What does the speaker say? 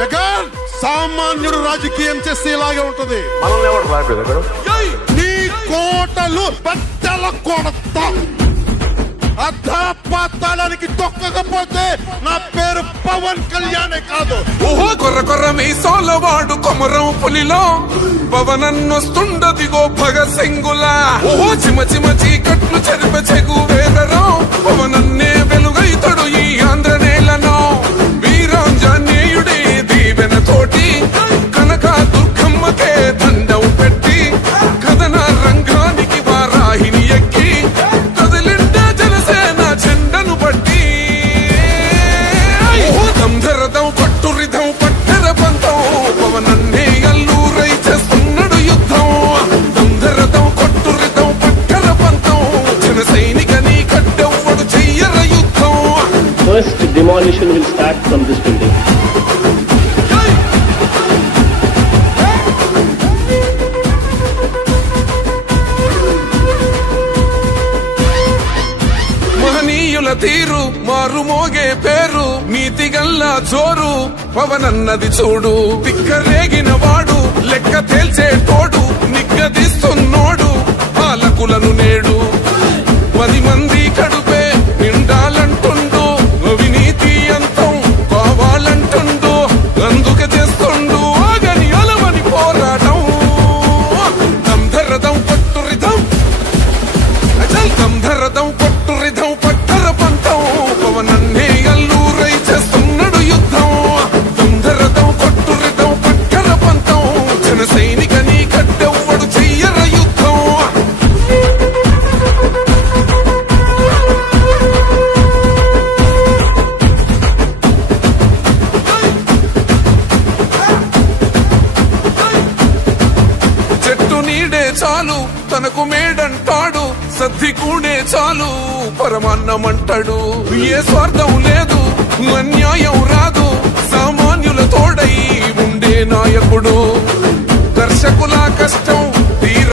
జగన్ సామాన్యుడు రాజకీయం చేస్తే ఇలాగే ఉంటది. నీ కోటలు బద్దల కొడతా. అధాపాతాళానికి తొక్కకపోతే నా పేరు పవన్ కళ్యాణే కాదు. ఓహో కొర్ర కొర్ర మీసాలవాడు కొమరం పులిలో పవనన్నొస్తుండదిగో భగత్ సింగులా. ఓహో చిమ చిమ చీకట్లు చెరిప చెగు వేదరో పవనన్నే వెలుగైతడు ఈ ఆంధ్ర నేలను. వీరాంజనేయుడే దీవెన తోటి కనక దుర్గమ్మకే దండం పెట్టి కథన రంగానికి వారాహిని ఎక్కి కదిలిండే జనసేన జెండను బట్టి. దంధరదం పట్టురిధం పట్టెర పంతం పవనన్నే అల్లూరై చేస్తున్నాడు యుద్ధం. దంధరదం కొట్టురిధం పట్టెర పంతం జన సైనిక నీ కడ్డెవ్వడు చెయ్యర యుద్ధం. First demolition will start from this building. మహనీయుల తీరు మారు మోగే పేరు నీతిగల్లా జోరు పవనన్నది చూడు. తిక్కరేగిన వాడు లెక్క తేల్చేటోడు నిగ్గదీస్తున్నోడు పాలకులను నేడు. 10 మంది కడుపే నిండాలంటుండు అవినీతి అంతం కావాలంటుండు. అందుకే చేస్తుండు ఆగని అలవని పోరాటం. దంధరదం కొట్టురిధం అచల్ దంధరదం కొట్టురిధం పట్టర పంతం పవనన్నే అల్లూరై చేస్తున్నాడు యుద్ధం. దంధరదం కొట్టురిధం పట్టర పంతం జన సైనిక నీ కడ్డెవ్వడు చెయ్యర యుద్ధం. చెట్టు నీడే చాలు తనకు మేడంటాడు సద్ది కూడే చాలు పరమాన్నమంటాడు. ఏ స్వార్థం లేదు అన్యాయం రాదు